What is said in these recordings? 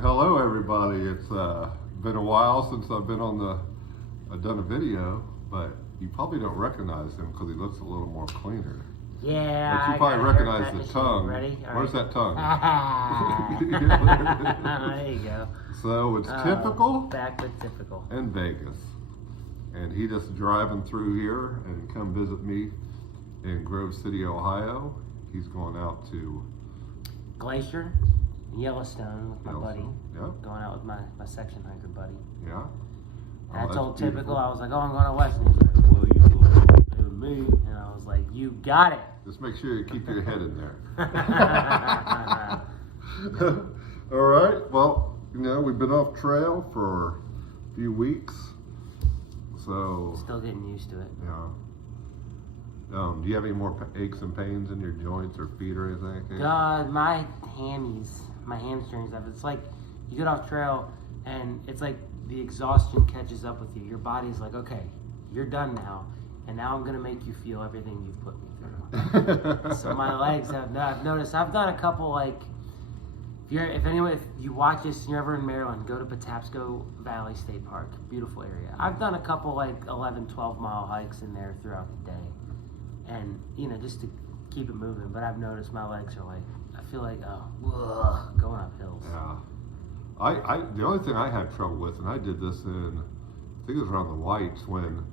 Hello, everybody. It's been a while since I've done a video, but you probably don't recognize him because he looks a little more cleaner. Yeah, but you probably recognize the tongue. Ready? Where's that tongue? There you go. So it's typical. Back with typical. In Vegas, and he just driving through here and come visit me in Grove City, Ohio. He's going out to Glacier, Yellowstone with my buddy. Yep. Going out with my section hiker buddy. Yeah. That's all typical. Beautiful. I was like, oh, I'm going to West. And he's like, well, you go to me. And I was like, you got it. Just make sure you keep your head in there. All right. Well, we've been off trail for a few weeks. So. Still getting used to it. Yeah. Do you have any more aches and pains in your joints or feet or anything? God, my hamstrings, it's like you get off trail and it's like the exhaustion catches up with you. Your body's like, okay, you're done now, and now I'm gonna make you feel everything you've put me through. So my legs I've noticed. I've done a couple, like, if you watch this and you're ever in Maryland, go to Patapsco Valley State Park, beautiful area. I've done a couple like 11, 12 mile hikes in there throughout the day, and just to keep it moving. But I've noticed my legs are like, I feel like going up hills. Yeah. The only thing I had trouble with, and I did this I think it was around the Whites when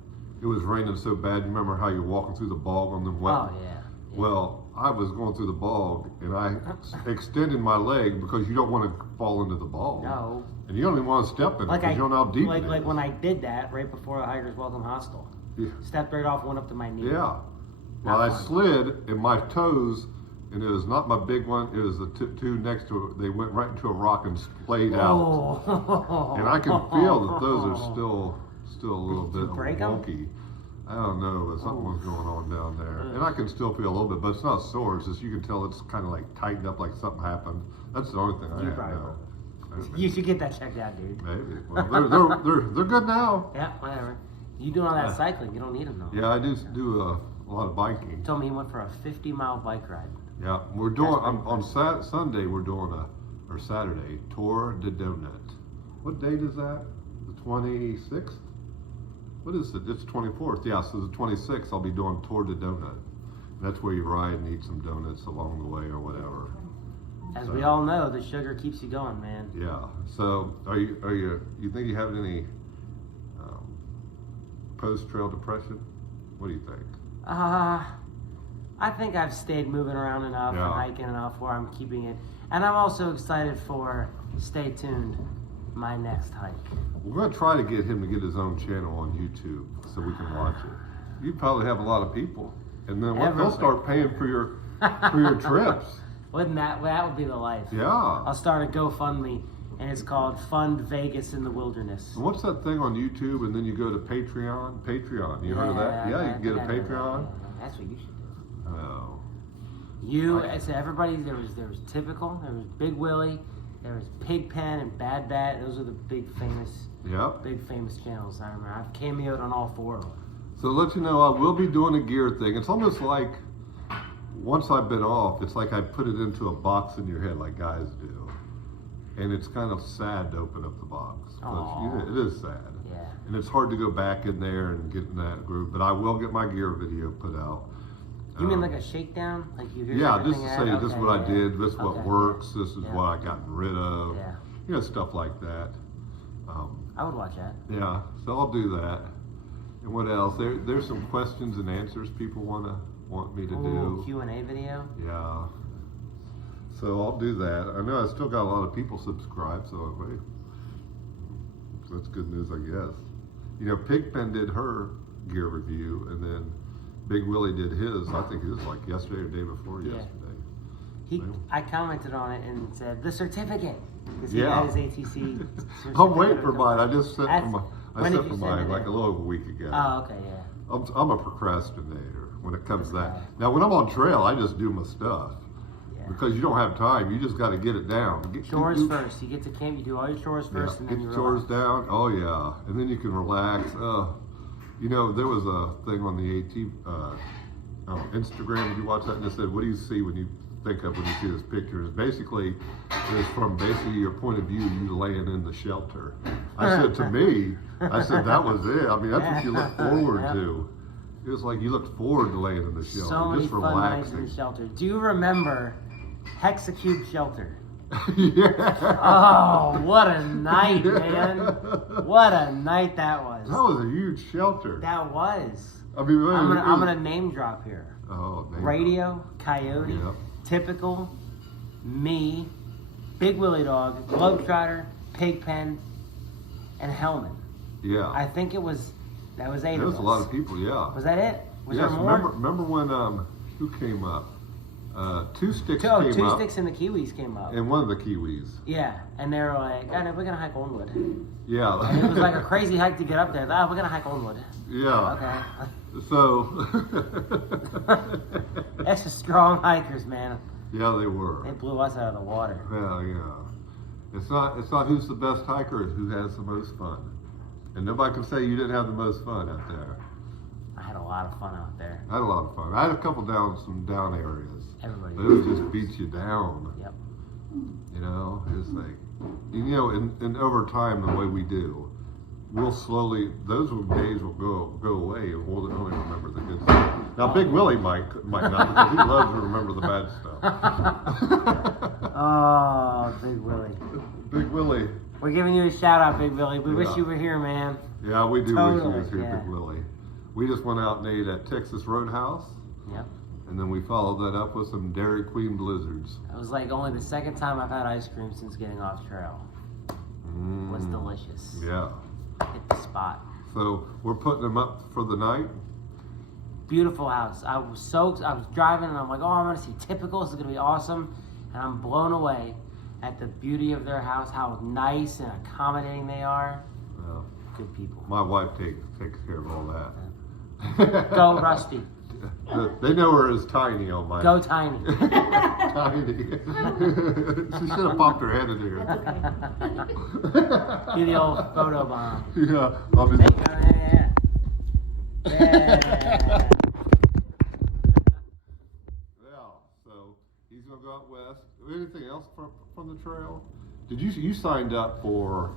it was raining so bad. You remember how you're walking through the bog on the wet? Oh, yeah. Well, I was going through the bog, and I extended my leg because you don't want to fall into the bog. No. And you don't even want to step in it because you don't know how deep it is. Like when I did that right before the Hikers Welcome Hostel. Yeah. Stepped right off, went up to my knee. Yeah. Well, I slid, and my toes, and it was not my big one, it was the two next to it, they went right into a rock and splayed out. And I can feel that those are still a little bit wonky. I don't know, but something was going on down there. And I can still feel a little bit, but it's not sore. It's just you can tell it's kind of like tightened up, like something happened. That's the only thing I have. You should get that checked out, dude. Maybe. Well, they're good now. Yeah, whatever. You doing all that cycling? You don't need them though. Yeah, I do a lot of biking. He told me he went for a 50-mile bike ride. Yeah, we're doing on Sunday. We're doing or Saturday, Tour de Donut. What date is that? The 26th. What is it? It's 24th. Yeah, so the 26th I'll be doing Tour de Donut. That's where you ride and eat some donuts along the way or whatever. As we all know, the sugar keeps you going, man. Yeah. So you think you have any post-trail depression? What do you think? I think I've stayed moving around enough and hiking enough where I'm keeping it. And I'm also excited for, stay tuned, my next hike. We're going to try to get him to get his own channel on YouTube so we can watch it. You probably have a lot of people. And then they'll start paying for your trips. Wouldn't that would be the life. Yeah. I'll start a GoFundMe, and it's called Fund Vegas in the Wilderness. And what's that thing on YouTube, and then you go to Patreon? Patreon, you heard of that? Yeah, you can get a Patreon. That's what you should do. Oh. So everybody, there was Typical, there was Big Willie, there was Pigpen and Bad Bat. Those are the big famous channels. I remember I've cameoed on all 4 of them. So to let you know, I will be doing a gear thing. It's almost like once I've been off, it's like I put it into a box in your head like guys do. And it's kind of sad to open up the box. It is sad. Yeah. And it's hard to go back in there and get in that groove. But I will get my gear video put out. You mean like a shakedown? Like you hear just to say this is what I did, this is what works, this is what I gotten rid of. Yeah. Stuff like that. I would watch that. Yeah, so I'll do that. And what else? There's some questions and answers people want me to do. Q&A video? Yeah. So I'll do that. I know I still got a lot of people subscribed, so that's good news, I guess. Pigpen did her gear review, and then Big Willie did his. I think it was like yesterday or day before yesterday. I commented on it and said the certificate because he had his ATC. I'm waiting for mine. I just sent for mine like a little over a week ago. Oh, okay, yeah. I'm a procrastinator when it comes to that. Now, when I'm on trail, I just do my stuff. Because you don't have time, you just got to get it down. Chores first. You get to camp, you do all your chores first, and then you relax. Get chores down. Oh yeah, and then you can relax. There was a thing on the Instagram. Did you watch that? And it said, "What do you see when you think of when you see this picture is basically from your point of view, you laying in the shelter. I said to me, I said that was it. I mean, that's what you look forward to. It was like you looked forward to laying in the shelter, So many just fun relaxing. nights in the shelter. Do you remember Hexacube Shelter? Yeah. Oh, what a night, man! What a night that was. That was a huge shelter. That was. I mean, I'm gonna name drop here. Oh, man. Radio, Coyote, Yep. Typical, me, Big Willie Dog, Globetrotter, Pigpen, and Hellman. Yeah. I think that was 8 There of was us. a lot of people, yeah. Was that it? Was Yes, there more? remember when, who came up? Two Sticks Two came up. Sticks and the Kiwis came up. And one of the Kiwis. Yeah, and they were like, "Oh, no, we're gonna hike Onwood." Yeah. And it was like a crazy hike to get up there. Oh, we're gonna hike Onwood. Yeah. Okay. So. That's the strong hikers, man. Yeah, they were. They blew us out of the water. Yeah. It's not who's the best hiker, it's who has the most fun. And nobody can say you didn't have the most fun out there. I had a lot of fun out there. I had a lot of fun. I had a couple some down areas. Everybody. But it was just beats you down. Yep. You know, it's like, you know, and over time, the way we do, we'll slowly, those days will go away, and we'll only remember the good stuff. Now, Big Willie might not, because he loves to remember the bad stuff. Oh, Big Willie. Big Willie. We're giving you a shout out, Big Willie. We wish Yeah. you were here, man. Yeah, we do Totally, wish he was here, yeah. Big Willie. We just went out and ate at Texas Roadhouse, Yep. and then we followed that up with some Dairy Queen blizzards. It was like only the second time I've had ice cream since getting off trail. It was delicious. Yeah. Hit the spot. So we're putting them up for the night. Beautiful house. I was driving and I'm like, oh, I'm gonna see Typical. This is gonna be awesome. And I'm blown away at the beauty of their house, how nice and accommodating they are. Well, Good people. my wife takes care of all that. Go Rusty. They know her as Tiny on my. Go Tiny. Tiny. She should have popped her head in here. Do the old photo bomb. Yeah, I'll be. Yeah. Yeah, so he's gonna go out west. Anything else from the trail? Did you signed up for?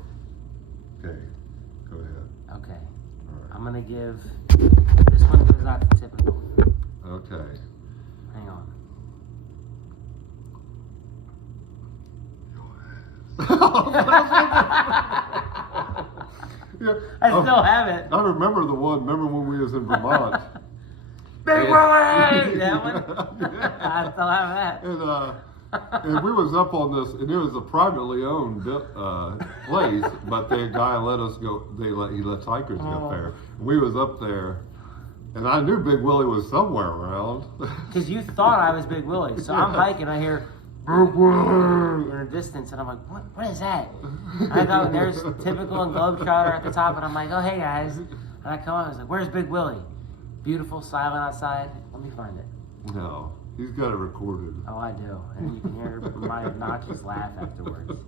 Okay, go ahead. Okay. All right. I'm gonna give this one goes out to Typical. Okay. Hang on. Yeah, I still have it. I remember the one. Remember when we was in Vermont? Big Willie! That one? Yeah. I still have that. And we was up on this, and it was a privately owned place, but the guy let us go. He lets hikers go up there. We was up there, and I knew Big Willie was somewhere around. Because you thought I was Big Willie. So I'm hiking, I hear Big Willie in the distance, and I'm like, what is that? And I thought there's Typical and Globetrotter at the top, and I'm like, oh, hey guys. And I come on, I was like, where's Big Willie? Beautiful, silent outside. Let me find it. No, he's got it recorded. Oh, I do. And you can hear my obnoxious laugh afterwards.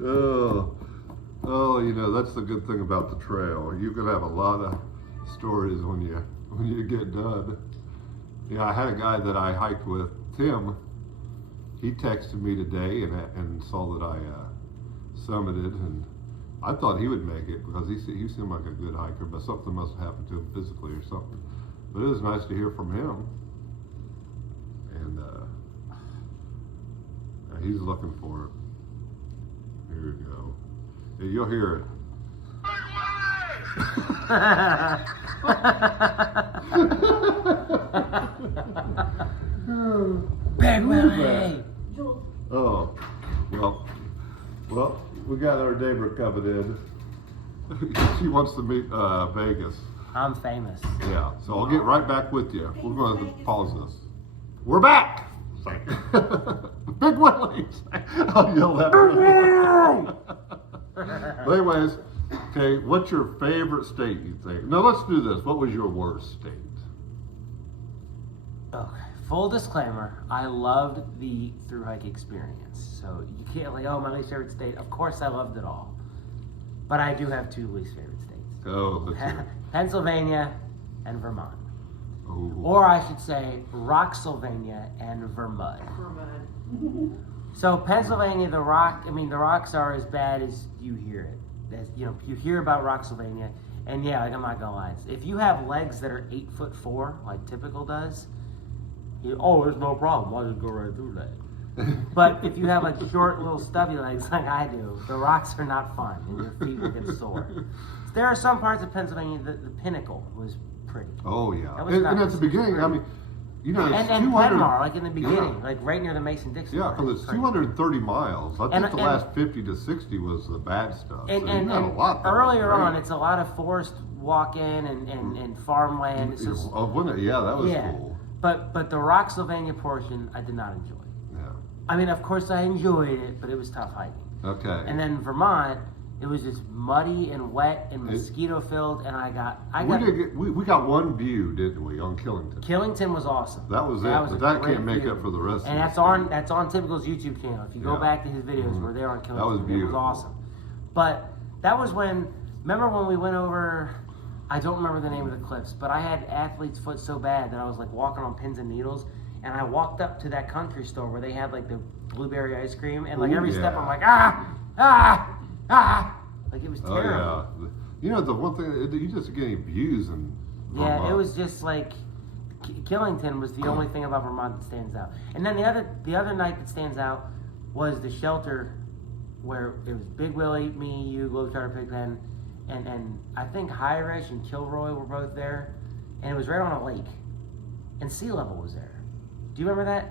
Oh, you know, that's the good thing about the trail. You can have a lot of stories when you get done. Yeah, I had a guy that I hiked with, Tim. He texted me today and saw that I summited, and I thought he would make it because he seemed like a good hiker, but something must have happened to him physically or something. But it was nice to hear from him, and he's looking for it. Here we go. Yeah, you'll hear it. Big Willie! Oh, well, we got our neighbor coming in. She wants to meet Vegas. I'm famous. Yeah, so I'll get right back with you. We're going to pause this. We're back! It's like, Big Willie! I'll yell that. But anyways, okay, what's your favorite state, you think? No, let's do this. What was your worst state? Okay. Full disclaimer, I loved the through hike experience. So you can't like, oh, my least favorite state. Of course I loved it all. But I do have two least favorite states. Oh, let's hear it. Pennsylvania and Vermont. Ooh. Or I should say Rocksylvania and Vermont. So Pennsylvania, the rocks are as bad as you hear it. As, you know, you hear about Rocksylvania, and yeah, like, I'm not gonna lie. If you have legs that are 8'4", like typical does, there's no problem. Why just go right through that? But if you have like short, little stubby legs like I do, the rocks are not fun, and your feet will get sore. There are some parts of Pennsylvania that the Pinnacle was pretty. Oh yeah, That was and nice. at the beginning, I mean, you know, it's And 200. Penmar, like in the beginning, Yeah. like right near the Mason-Dixon. Yeah, line. because it's Great. 230 miles. I think And- the and- last 50 to 60 was the bad stuff. And, so and, you got and a lot that was earlier great. on, it's a lot of forest walk-in and farmland. It's just, Oh, wasn't it? Yeah, that was yeah. cool. But the Rocksylvania portion, I did not enjoy. Yeah. I mean, of course, I enjoyed it, but it was tough hiking. Okay. And then Vermont, it was just muddy and wet and mosquito-filled, and I got. We got one view, didn't we, on Killington? Killington was awesome. That was it, a but that great can't make view. up for the rest And of that's on Typical's YouTube channel. If you go Yeah. back to his videos, we're there on Killington. That was It was beautiful. awesome. But that was when. Remember when we went over? I don't remember the name of the cliffs, but I had athlete's foot so bad that I was like walking on pins and needles. And I walked up to that country store where they had like the blueberry ice cream, and like Ooh, every step yeah. I'm like like it was Oh terrible. yeah. You know the one thing you just get any views and. Yeah, it was just like Killington was the only thing about Vermont that stands out. And then the other night that stands out was the shelter where it was Big Willie, me, you, Globetrotter Pigpen, and I think Hirish and Kilroy were both there, and it was right on a lake, and sea level was there. Do you remember that?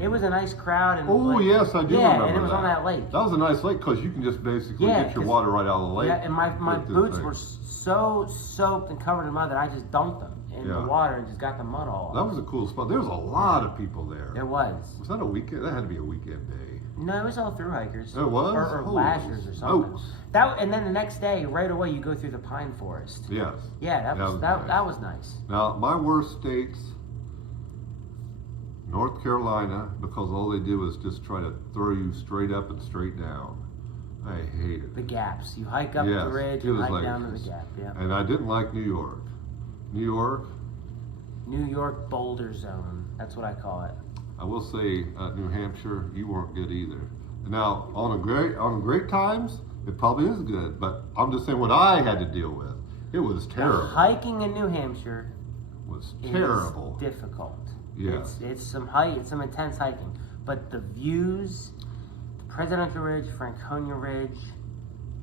It was a nice crowd. And Oh like, yes, I do yeah, remember and it was that. on that lake. That was a nice lake because you can just basically Yeah, get your 'cause- water right out of the lake. Yeah, and my with this boots thing. were so soaked and covered in mud that I just dunked them in Yeah. the water and just got the mud all That off. was a cool spot. There was a lot of people there. There was. Was that a weekend? That had to be a weekend day. No, it was all through hikers. It was? Or Holy lashers or something. smokes. And then the next day, right away, you go through the pine forest. Yes. Yeah, that was nice. that was nice. Now, my worst states, North Carolina, because all they did was just try to throw you straight up and straight down. I hated The it. gaps. You hike up Yes, the ridge it and was hike like down to this. the gap. Yeah. And I didn't like New York. New York, New York Boulder Zone. That's what I call it. I will say, New Hampshire, you weren't good either. Now, on great times, it probably is good, but I'm just saying what I had to deal with. It was terrible. Hiking in New Hampshire Was is terrible. difficult. Yes. It's some intense hiking, but the views, Presidential Ridge, Franconia Ridge,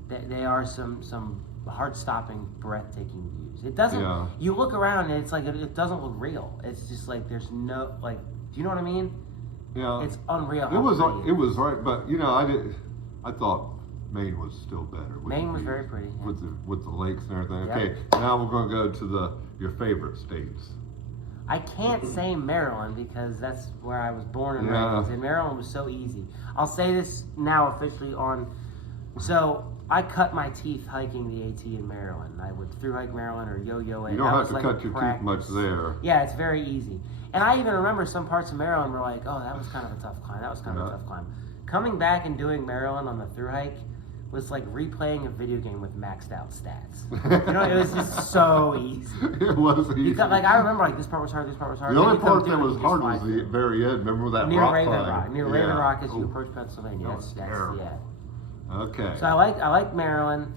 they are some heart-stopping, breathtaking views. It doesn't. Yeah. You look around and it's like it doesn't look real. It's just like there's no like. Do you know what I mean? Yeah. It's unreal. It how was pretty it was right, but you know I thought Maine was still better. With Maine the was views, very pretty, yeah. with the lakes and everything. Yep. Okay, now we're going to go to your favorite states. I can't say Maryland because that's where I was born and Yeah. raised, and Maryland was so easy. I'll say this now officially on. So I cut my teeth hiking the AT in Maryland. I would through hike Maryland or yo-yo it. You don't That have was to like cut your teeth much practice. there. Yeah, it's very easy. And I even remember some parts of Maryland were like, oh, that was kind of a tough climb. That was kind of a Yeah. tough climb. Coming back and doing Maryland on the through hike was like replaying a video game with maxed out stats. You know, it was just so easy. It was easy. You got, like I remember, like this part was hard, this part was hard. The Then only you come part through that and was you just hard fly was through. the very end. Remember that Near rock Raven climb? Rock. Near Yeah. Raven Rock as you Ooh, approach Pennsylvania. that was That's terrible. yeah. Okay. So I like Maryland.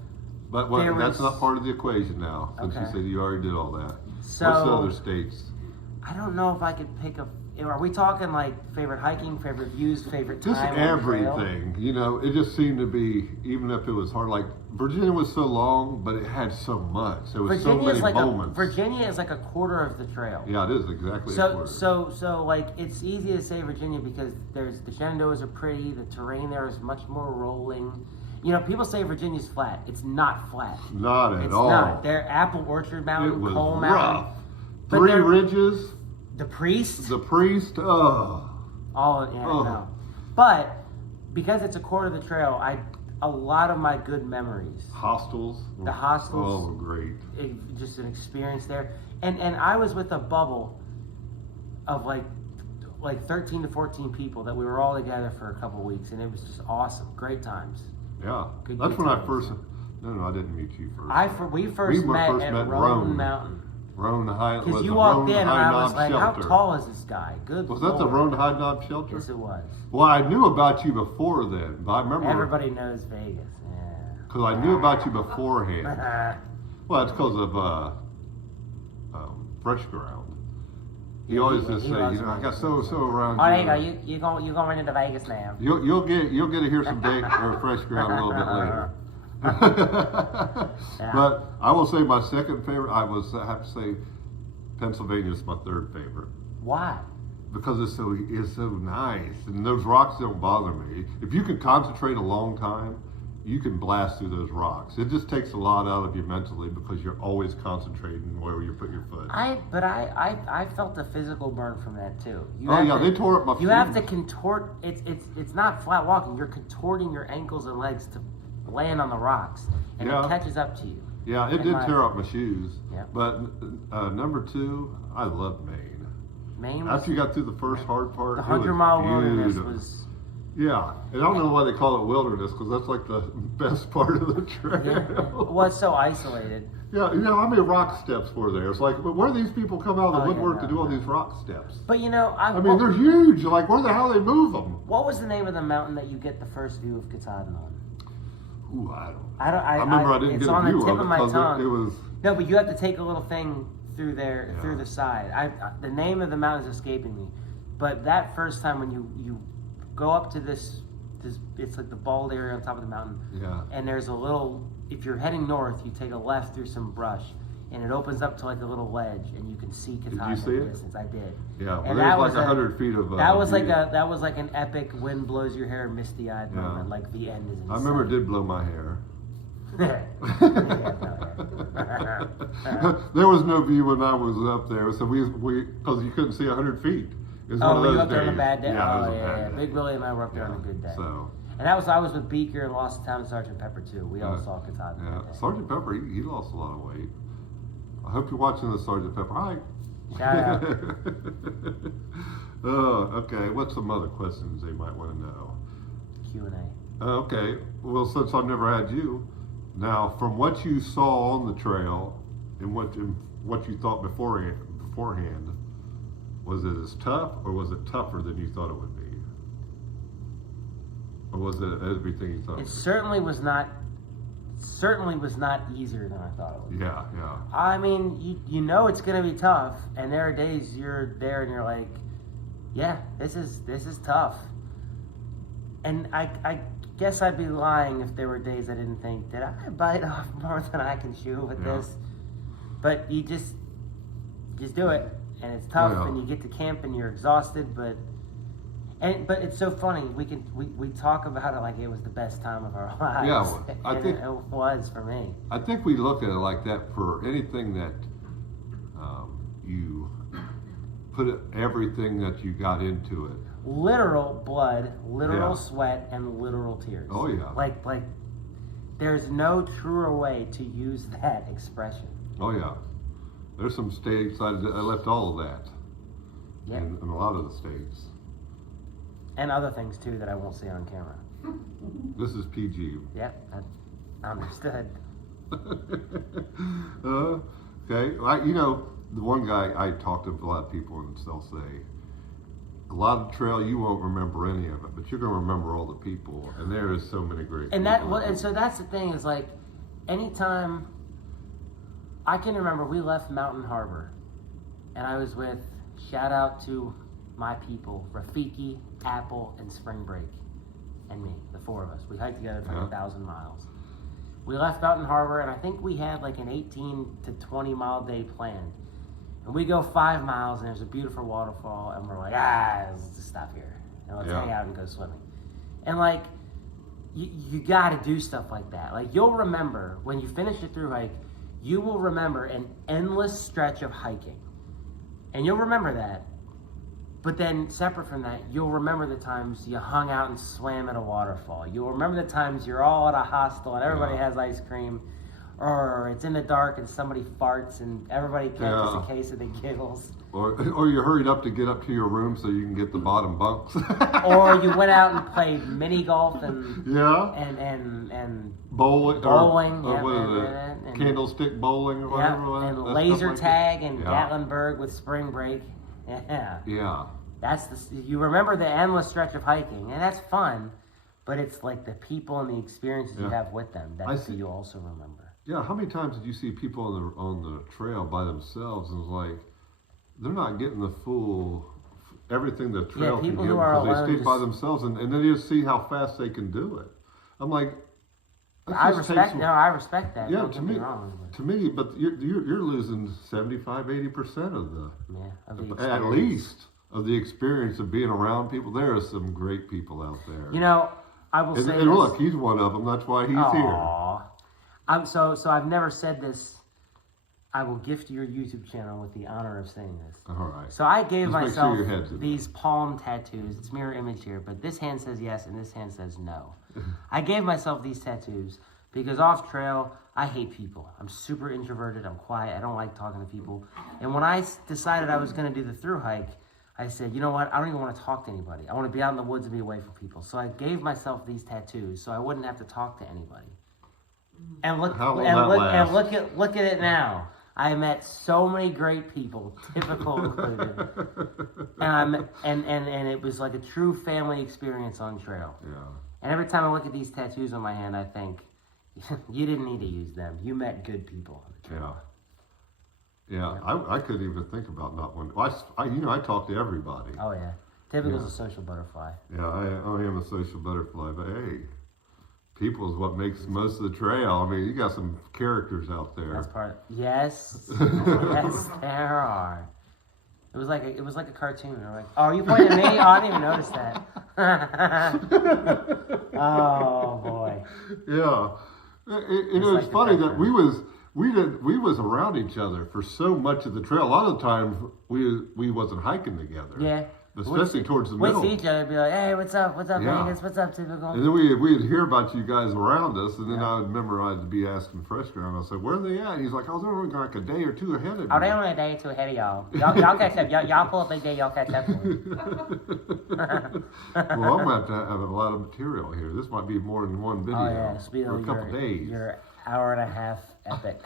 But there that's was- not part of the equation now, since you Okay. said you already did all that. So What's the other states? I don't know if I could pick a. Are we talking like favorite hiking, favorite views, favorite time? Just on the trail? everything. You know, it just seemed to be, even if it was hard, like Virginia was so long, but it had so much. There was so Virginia many is like moments. Virginia is like a quarter of the trail. Yeah, it is exactly a So quarter. like it's easy to say Virginia because there's the Shenandoahs are pretty. The terrain there is much more rolling. You know, people say Virginia's flat. It's not flat. Not at It's all. not. They're Apple Orchard It Mountain, was Coal rough. Mountain. But 3 they're- ridges, The Priest. the priest, oh. All yeah, Oh. no. But because it's a quarter of the trail, a lot of my good memories. Hostels. The hostels. Oh, great. Just an experience there, and I was with a bubble of like 13 to 14 people that we were all together for a couple weeks, and it was just awesome, great times. Yeah. Good That's when I times. first. No, I didn't meet you first. We first met at Roan Roan. Mountain. Because you walked in and I was like, shelter. how tall is this guy? Good Was Lord. that the Roan High Knob shelter? Yes, it was. Well, I knew about you before then, but I remember. Everybody knows Vegas. Yeah. Because I knew about you beforehand. Well, it's because of Fresh Ground. He always just say, you know, I got so around. Oh, there you go. You going into Vegas now? You'll get to hear some Fresh Ground a little bit later. Yeah. But I will say my second favorite. I have to say Pennsylvania is my third favorite. Why? Because it's so nice, and those rocks don't bother me. If you can concentrate a long time, you can blast through those rocks. It just takes a lot out of you mentally because you're always concentrating where you put your foot. I felt a physical burn from that too. They tore up my feet. You have to contort. It's not flat walking. You're contorting your ankles and legs to land on the rocks, and it catches up to you. Yeah, it did tear up my shoes. Yeah. But number 2, I love Maine. Maine. After you got through the first hard part, the 100-mile wilderness was. Yeah, and I don't know why they call it wilderness because that's like the best part of the trail. Yeah. Well, it's so isolated. Yeah, you know how many rock steps were there? It's like, where do these people come out of the woodwork to do all these rock steps? But you know, I mean, they're huge. Like, where the hell they move them? What was the name of the mountain that you get the first view of Katahdin on? Ooh, I remember I didn't it's get a on the view tip of of it my because tongue. it was. No, but you have to take a little thing through there, through the side. The name of the mountain is escaping me, but that first time when you go up to this, it's like the bald area on top of the mountain. Yeah. And there's a little. If you're heading north, you take a left through some brush, and it opens up to like a little ledge, and you can see Katahdin Did you see in the it? distance. I did. Yeah, and that was like 100 feet of. That was like an epic wind blows your hair, misty eyed moment. Like the end is. Insane. I remember it did blow my hair. There was no view when I was up there, so we because you couldn't see 100 feet. It was one of were you those up there on a bad day? Yeah, it was a bad day. Big Willie and I were up there on a good day. So. And I was with Beaker and Lost Town and Sergeant Pepper too. We all saw Katahdin. Yeah, Sergeant Pepper, he lost a lot of weight. I hope you're watching the Sergeant Pepper. Hi. Shout out. Okay. What's some other questions they might want to know? Q&A. Okay. Well, since I've never had you, now from what you saw on the trail and what you thought beforehand, was it as tough or was it tougher than you thought it would be? Or was it everything you thought? It certainly was not easier than I thought it would be. Yeah. I mean, you know it's gonna be tough, and there are days you're there and you're like, yeah, this is tough. And I guess I'd be lying if there were days I didn't think, did I bite off more than I can chew with this? But you just do it, and it's tough, and you get to camp and you're exhausted, but it's so funny. We talk about it like it was the best time of our lives. Yeah, I think it was for me. I think we look at it like that for anything that you put everything that you got into it. Literal blood, literal sweat, and literal tears. Oh yeah. Like there's no truer way to use that expression. Oh yeah. There's some states I left all of that. Yeah. In a lot of the states. And other things too that I won't say on camera. This is PG. Yep, I understood. Okay. You know, the one guy I talked to a lot of people and they'll say, a lot of the trail you won't remember any of it, but you're gonna remember all the people, and there is so many great. And people. and so that's the thing is like, anytime I can remember, we left Mountain Harbor, and I was with shout out to my people, Rafiki, Apple, and Spring Break, and me, the 4 of us. We hiked together for 1,000 miles. We left Mountain Harbor, and I think we had like an 18 to 20 mile day planned. And we go 5 miles, and there's a beautiful waterfall, and we're like, let's just stop here, and let's hang out and go swimming. And like, you got to do stuff like that. Like, you'll remember when you finish your through hike, you will remember an endless stretch of hiking, and you'll remember that. But then, separate from that, you'll remember the times you hung out and swam at a waterfall. You'll remember the times you're all at a hostel and everybody has ice cream. or it's in the dark and somebody farts and everybody catches a case of the giggles. Or you hurried up to get up to your room so you can get the bottom bunks. Or you went out and played mini golf and bowling, and candlestick bowling or whatever. And laser tag and Gatlinburg with spring break. Yeah. You remember the endless stretch of hiking, and that's fun, but it's like the people and the experiences you have with them that you also remember. Yeah, how many times did you see people on the trail by themselves and it's like they're not getting the full everything the trail can give because they stay by themselves and then you just see how fast they can do it. I'm like, I respect that. Yeah, Don't get me wrong. To me, but you're losing 75-80% of the at least of the experience of being around people. There are some great people out there. You know, I will say. And look, he's one of them. That's why he's here. So I've never said this. I will gift your YouTube channel with the honor of saying this. All right. So I gave myself these palm tattoos. It's mirror image here, but this hand says yes and this hand says no. I gave myself these tattoos because off trail, I hate people. I'm super introverted. I'm quiet. I don't like talking to people. And when I decided I was going to do the thru hike, I said, you know what? I don't even want to talk to anybody. I want to be out in the woods and be away from people. So I gave myself these tattoos so I wouldn't have to talk to anybody. And look at it now. I met so many great people, typical included, and it was like a true family experience on trail. Yeah. And every time I look at these tattoos on my hand, I think, you didn't need to use them. You met good people on the trail. Yeah. I couldn't even think about not one. I talk to everybody. Oh yeah, typical's a social butterfly. Yeah, I am a social butterfly, but hey. People is what makes most of the trail. I mean, you got some characters out there. That's part. Yes, yes, there are. It was like a cartoon. Like, oh, are you pointing at me? Oh, I didn't even notice that. Oh boy. Yeah, it was like funny that we was around each other for so much of the trail. A lot of the times we wasn't hiking together. Yeah. Especially towards the middle. We'd see each other and be like, hey, what's up, Vegas? What's up, typical? And then we'd hear about you guys around us, and then I would remember I'd be asking Fresh Ground. I said, where are they at? And he's like, oh, they're only like a day or two ahead of me. Oh, they're only a day or two ahead of y'all. Y'all catch up. Y'all pull a big day, y'all catch up. Well, I'm going to have a lot of material here. This might be more than one video. Oh, yeah. For a couple days. Your hour and a half epic.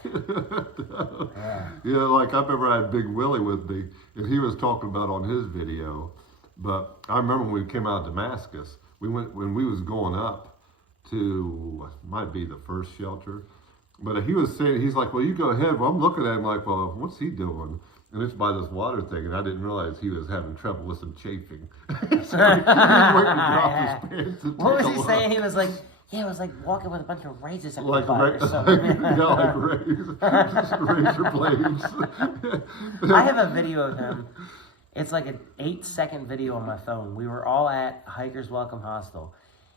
Yeah, like I remember I had Big Willie with me, and he was talking about on his video. But I remember when we came out of Damascus, when we was going up to, might be the first shelter, but he was saying, he's like, well, you go ahead. Well, I'm looking at him like, well, what's he doing? And it's by this water thing, and I didn't realize he was having trouble with some chafing. So he went and dropped his pants and what was he saying? He was like, yeah, it was like walking with a bunch of razors up like your butt or something. like razor blades. I have a video of him. It's like an 8-second video on my phone. We were all at Hikers Welcome Hostel.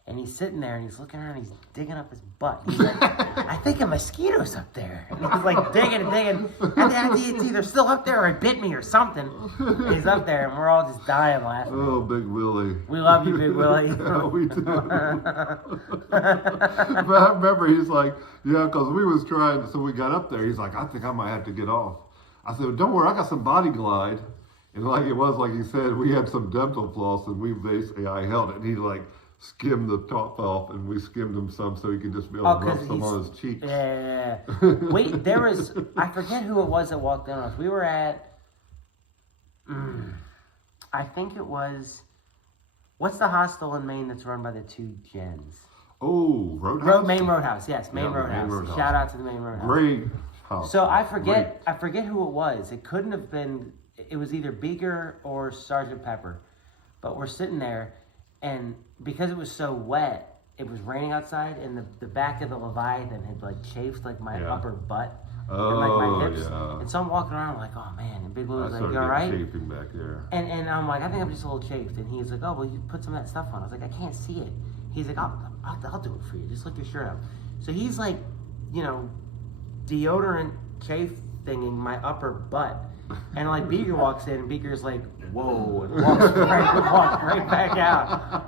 And he's sitting there and he's looking around and he's digging up his butt. He's like, I think a mosquito's up there. And he's like digging and digging. And it's either still up there or it bit me or something. And he's up there and we're all just dying laughing. Oh, Big Willie. We love you, Big Willie. Yeah, we do. But I remember he's like, yeah, because we was trying, so we got up there. He's like, I think I might have to get off. I said, well, don't worry, I got some Body Glide. And like he said, we had some dental floss and I held it and he like skimmed the top off and we skimmed him some so he could just be able to rub some on his cheeks. Yeah. Wait, I forget who it was that walked in on us. We were at, I think it was, what's the hostel in Maine that's run by the two Jens? Oh, Roadhouse? Maine Roadhouse, yes, Maine Roadhouse. Shout out to the Maine Roadhouse. Great house. So I forget who it was. It couldn't have been, it was either Beaker or Sergeant Pepper. But we're sitting there, and because it was so wet, it was raining outside, and the back of the Leviathan had like chafed like my upper butt and like my hips. Yeah. And so I'm walking around like, oh man. And Big Blue was like, you all right? Chafing back there. And I'm like, I think I'm just a little chafed. And he's like, oh, well, you put some of that stuff on. I was like, I can't see it. He's like, I'll do it for you. Just lift your shirt up. So he's like, deodorant chafe thinging my upper butt. And like Beaker walks in and Beaker's like, whoa, and walked right back out.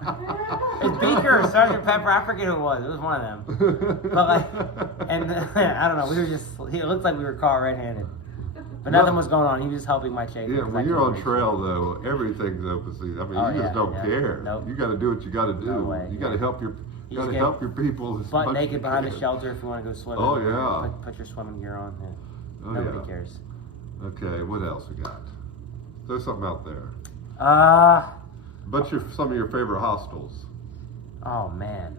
It's Beaker or Sergeant Pepper, I forget who it was. It was one of them. But like, and I don't know, we were just, it looked like we were caught red-handed. But nothing was going on. He was just helping my chase. Yeah, when you're on trail though, everything's open season. I mean, you just don't care. Nope. You got to do what you got to do. No way. You got to help your, people. As butt much naked as behind you the can. shelter if you want to go swimming. Oh yeah. Put your swimming gear on. Yeah. Oh, Nobody yeah. cares. Okay, what else we got? There's something out there. But some of your favorite hostels. Oh man.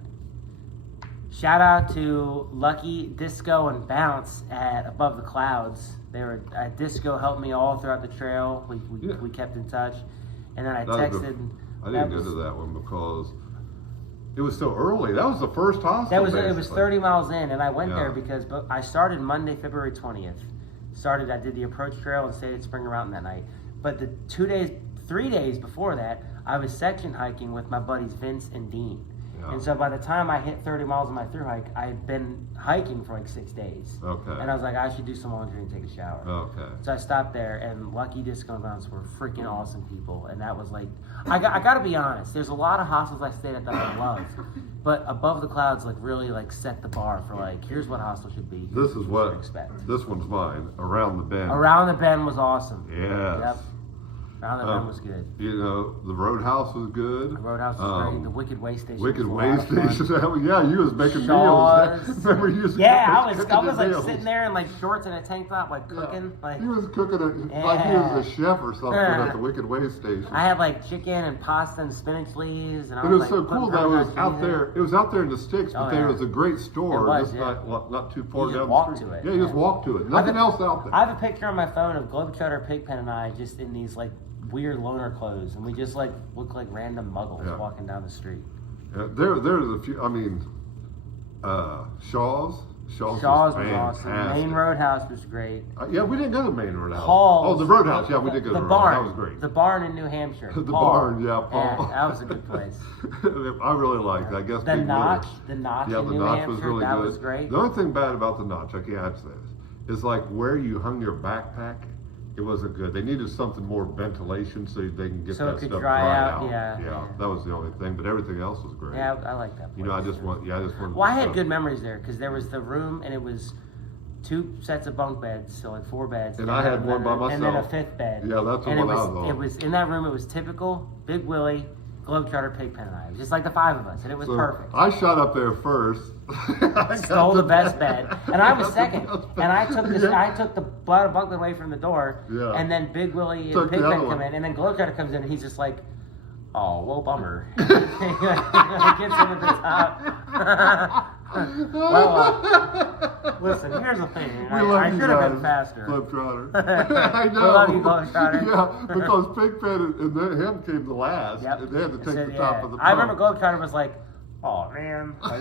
Shout out to Lucky Disco and Bounce at Above the Clouds. They were Disco helped me all throughout the trail. We kept in touch, and then I texted. I didn't go to that one because it was so early. That was the first hostel. It was 30 miles in, and I went there Yeah. because I started Monday, February 20th. I did the approach trail and stayed at Springer Mountain that night. But the 3 days before that, I was section hiking with my buddies Vince and Dean. Yeah. And so by the time I hit 30 miles of my thru hike, I had been hiking for like 6 days. Okay. And I was like, I should do some laundry and take a shower. Okay. So I stopped there, and Lucky Disco and Bounce were freaking awesome people. And that was like, I got to be honest, there's a lot of hostels I stayed at that I love. But Above the Clouds like really like set the bar for like, here's what hostel should be. This is what expect. This one's mine. Around the Bend. Around the Bend was awesome. Yes. Yep. Around the Bend was good. You know, the Roadhouse was good. The Roadhouse was great. The Wicked Way Station. Wicked was Way a lot of fun. Station. Yeah, you was making Shaw's. meals. Remember you was I was cooking like meals. sitting there in like shorts and a tank top, like cooking. Like He was cooking it like he was a chef or something at the Wicked Way Station. I had like chicken and pasta and spinach leaves, and I But it was was like, so cool putting that it was peppers out in there. It was out there in the sticks, but Oh, there yeah. was a great store. It was, just yeah. not too far You just down walk the street. to it, Yeah, you just yeah. walk to it. Nothing else out there. I have a picture on my phone of Globetrotter, Pigpen, and I just in these like weird loner clothes, and we just like look like random muggles walking down the street. Yeah, there's a few. I mean, Shaw's. Shaw's was was awesome. Main Roadhouse was great. Yeah, we didn't go to Main Roadhouse. Paul's, oh, the Roadhouse. Yeah, we did go to the barn. Roadhouse. That was great. The barn in New Hampshire. The Paul. barn, yeah, Paul. Yeah, that was a good place. I really liked it. I guess The Big Notch, Willie. the Notch Yeah, in the New Notch Hampshire, was really that good. was great. The only thing bad about the Notch, I can't say this, is like where you hung your backpack. It wasn't good. They needed something more ventilation so they can get So it that could stuff dry dried out, yeah. That was the only thing, but everything else was great. Yeah, I like that place. You know, I just wanted. Well, I had good memories there because there was the room and it was 2 sets of bunk beds, so like 4 beds. And I had one by myself. And then a 5th bed. Yeah, that's the and one I was on. It was in that room. It was typical Big Willie, Globetrotter, Pigpen, and I. It was just like the 5 of us, and it was perfect. I shot up there first. Stole the best bed, and I was second. And I took the bunk bed away from the door. Yeah. And then Big Willie and Took the Pigpen other come one. in, and then Globetrotter comes in, and he's just like, "Oh, well, bummer." He gets him at the top. Listen, here's the thing. I should have been faster. Globetrotter. I know. We love you, Globetrotter. Yeah, because Pigpen and then him came the last. Yep. And they had to take Said, the top of the I remember pump. Globetrotter was like, "Oh man." I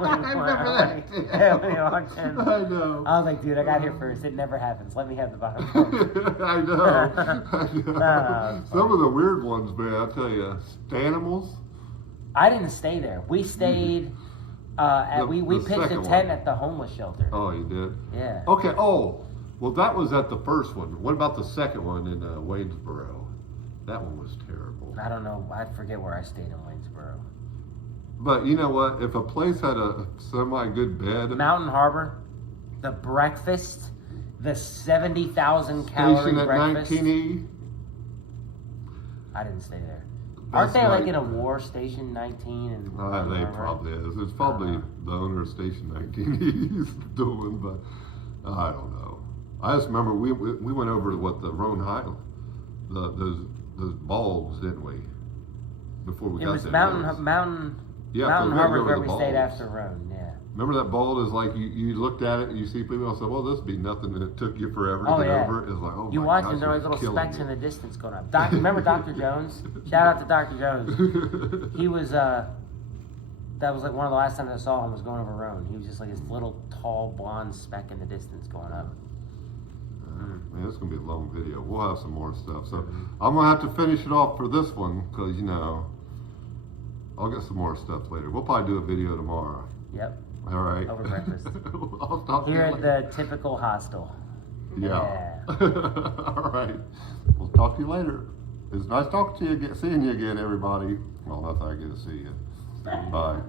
remember that. Yeah, when he walked in. I know. I was like, dude, I got here first. It never happens. Let me have the bottom part. I know. Some of the weird ones, man, I tell you. Stanimals. I didn't stay there. We stayed we pitched a second tent one. at the homeless shelter. Oh, you did? Yeah. Okay. Oh, well, that was at the first one. What about the second one in Waynesboro? That one was terrible. I don't know. I forget where I stayed in Waynesboro. But you know what? If a place had a semi-good bed, Mountain Harbor, the breakfast, the 70,000 calorie station at breakfast. 19E. I didn't stay there. That's Aren't they like right. in a war station 19? And They probably is. It's probably the owner of Station 19 he's doing, but I don't know. I just remember we went over to what the Roan High, those bulbs, didn't we? Before we it got was there. Mountain Yeah, Mountain so we had to Harbor go where to we the stayed bulbs. after Rome. Yeah. Remember that bulb is like you looked at it and you see people and say, well, this would be nothing, and it took you forever to get over it. It's like, oh you my watch gosh, and there are it's little killing specks you. in the distance going up. Remember Dr. Jones? Shout out to Dr. Jones. He was that was like one of the last times I saw him was going over Rome. He was just like this little tall blonde speck in the distance going up. Man, it's gonna be a long video. We'll have some more stuff. So I'm gonna have to finish it off for this one because I'll get some more stuff later. We'll probably do a video tomorrow. Yep. All right. Over breakfast. I'll talk to Here you at later. the typical hostel. Yeah. All right. We'll talk to you later. It's nice talking to you again, seeing you again, everybody. Well, not that I get to see you. Bye.